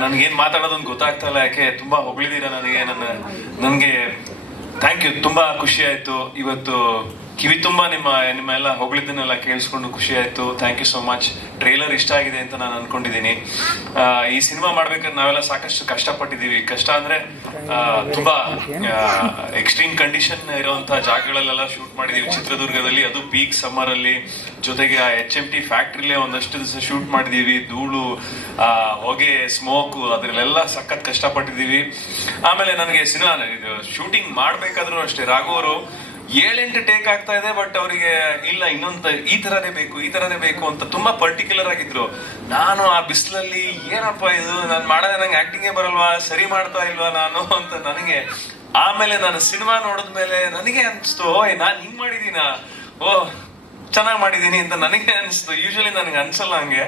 ನನ್ಗೇನ್ ಮಾತಾಡೋದೊಂದು ಗೊತ್ತಾಗ್ತಾ ಇಲ್ಲ, ಯಾಕೆ ತುಂಬಾ ಹೊಗಳಿದೀರ ನನಗೆ, ನನ್ನ ನನಗೆ ಥ್ಯಾಂಕ್ ಯು ತುಂಬಾ ಖುಷಿ ಆಯ್ತು. ಇವತ್ತು ಕಿವಿ ತುಂಬಾ ನಿಮ್ಮ ನಿಮ್ಮ ಎಲ್ಲ ಹೊಗಳಿದ್ದನ್ನೆಲ್ಲ ಕೇಳಿಸ್ಕೊಂಡು ಖುಷಿ ಆಯ್ತು thank you so much trailer ಇಷ್ಟ ಆಗಿದೆ ಅಂತ ನಾನು ಅನ್ಕೊಂಡಿದ್ದೀನಿ. ಈ ಸಿನಿಮಾ ಮಾಡ್ಬೇಕಾದ್ರೆ ನಾವೆಲ್ಲ ಸಾಕಷ್ಟು ಕಷ್ಟಪಟ್ಟಿದ್ದೀವಿ. ಕಷ್ಟ ಅಂದ್ರೆ ತುಂಬಾ ಎಕ್ಸ್ಟ್ರೀಮ್ ಕಂಡೀಷನ್ ಇರುವಂತಹ ಜಾಗಗಳಲ್ಲೆಲ್ಲ ಶೂಟ್ ಮಾಡಿದೀವಿ ಚಿತ್ರದುರ್ಗದಲ್ಲಿ ಅದು ಪೀಕ್ ಸಮ್ಮರ್ ಅಲ್ಲಿ. ಜೊತೆಗೆ ಆ ಎಚ್ ಎಂ ಟಿ ಫ್ಯಾಕ್ಟ್ರಿಲೇ ಒಂದಷ್ಟು ದಿವಸ ಶೂಟ್ ಮಾಡಿದೀವಿ ಧೂಳು ಹೊಗೆ ಸ್ಮೋಕ್ ಅದ್ರಲ್ಲೆಲ್ಲ ಸಖತ್ ಕಷ್ಟಪಟ್ಟಿದೀವಿ ಆಮೇಲೆ ನನಗೆ ಸಿನಿಮಾ ಶೂಟಿಂಗ್ ಮಾಡ್ಬೇಕಾದ್ರೂ ಅಷ್ಟೇ. ರಾಘು ಅವರು ಏಳೆಂಟು ಟೇಕ್ ಆಗ್ತಾ ಇದೆ ಬಟ್ ಅವರಿಗೆ ಇಲ್ಲ, ಇನ್ನೊಂದು ಈ ತರನೇ ಬೇಕು, ಈ ತರನೇ ಬೇಕು ಅಂತ ತುಂಬಾ ಪರ್ಟಿಕ್ಯುಲರ್ ಆಗಿದ್ರು. ನಾನು ಆ ಬಿಸಿಲಲ್ಲಿ ಏನಪ್ಪ ಇದು, ನಾನು ಮಾಡೋದೇ ನಂಗೆ ಆಕ್ಟಿಂಗೇ ಬರಲ್ವಾ, ಸರಿ ಮಾಡ್ತಾ ಇಲ್ವಾ ನಾನು ಅಂತ ನನಗೆ, ಆಮೇಲೆ ನಾನು ಸಿನಿಮಾ ನೋಡಿದ್ಮೇಲೆ ನನಗೆ ಅನಿಸ್ತು, ಓಯ್, ನಾನು ಹಿಂಗ್ ಮಾಡಿದೀನಾ? ಓ ಚೆನ್ನಾಗಿ ಮಾಡಿದೀನಿ ಅಂತ ನನಗೆ ಅನಿಸ್ತು. ಯೂಶಲಿ ನನಗೆ ಅನ್ಸಲ್ಲ ಹಂಗೆ.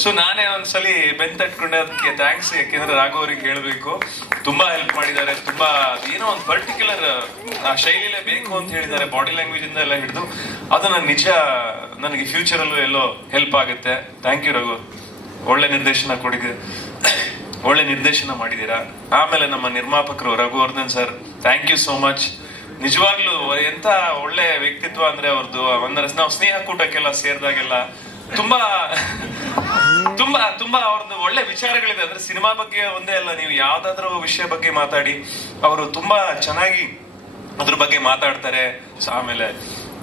ಸೊ ನಾನೇ ಒಂದ್ಸಲಿ ಬೆನ್ ತಟ್ಕೊಂಡೆ ಅದಕ್ಕೆ ಥ್ಯಾಂಕ್ಸ್ ಯಾಕೆಂದ್ರೆ ರಾಘವರಿಗೆ ಹೇಳಬೇಕು. ತುಂಬಾ ಹೆಲ್ಪ್ ಮಾಡಿದ್ದಾರೆ. ತುಂಬಾ ಏನೋ ಒಂದು ಪರ್ಟಿಕ್ಯುಲರ್ ಆ ಶೈಲಿಲೇ ಬೇಕು ಅಂತ ಹೇಳಿದ್ದಾರೆ. ಬಾಡಿ ಲ್ಯಾಂಗ್ವೇಜ್ ಇಂದ ಎಲ್ಲ ಹಿಡಿದು. ಅದು ನನ್ನ ನಿಜ, ನನಗೆ ಫ್ಯೂಚರ್ ಅಲ್ಲೂ ಎಲ್ಲೋ ಹೆಲ್ಪ್ ಆಗುತ್ತೆ. ಥ್ಯಾಂಕ್ ಯು ರಘು ಒಳ್ಳೆ ನಿರ್ದೇಶನ ಕೊಡಿದೆ ಒಳ್ಳೆ ನಿರ್ದೇಶನ ಮಾಡಿದ್ದೀರಾ. ಆಮೇಲೆ ನಮ್ಮ ನಿರ್ಮಾಪಕರು Raghuvardhan sir thank you so much ನಿಜವಾಗ್ಲೂ ಎಂತ ಒಳ್ಳೆ ವ್ಯಕ್ತಿತ್ವ ಅಂದ್ರೆ ಅವ್ರದ್ದು ಅಂದ್ರೆ ನಾವು ಸ್ನೇಹ ಕೂಟಕ್ಕೆಲ್ಲ ಸೇರಿದಾಗೆಲ್ಲ ತುಂಬಾ ತುಂಬಾ ತುಂಬಾ ಅವ್ರದ್ದು ಒಳ್ಳೆ ವಿಚಾರಗಳಿದೆ. ಅಂದ್ರೆ ಸಿನಿಮಾ ಬಗ್ಗೆ ಒಂದೇ ಅಲ್ಲ, ನೀವು ಯಾವ್ದಾದ್ರು ವಿಷಯ ಬಗ್ಗೆ ಮಾತಾಡಿ, ಅವರು ತುಂಬಾ ಚೆನ್ನಾಗಿ ಅದ್ರ ಬಗ್ಗೆ ಮಾತಾಡ್ತಾರೆ. ಆಮೇಲೆ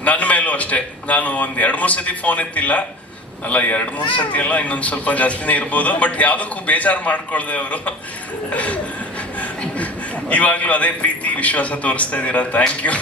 ನನ್ನ ಮೇಲೂ ಅಷ್ಟೇ. ನಾನು ಒಂದ್ ಎರಡ್ ಮೂರ್ ಸತಿ ಫೋನ್ ಎತ್ತಿಲ್ಲ. ಅಲ್ಲ, ಎರಡ್ ಮೂರ್ ಸತಿ ಅಲ್ಲ ಇನ್ನೊಂದ್ ಸ್ವಲ್ಪ ಜಾಸ್ತಿನೇ ಇರ್ಬೋದು ಬಟ್ ಯಾವ್ದಕ್ಕೂ ಬೇಜಾರು ಮಾಡ್ಕೊಳ್ದೆ ಅವರು. ಇವಾಗ್ಲೂ ಅದೇ ಪ್ರೀತಿ, ವಿಶ್ವಾಸ ತೋರಿಸ್ತಾ ಇದ್ದೀರಾ? Thank you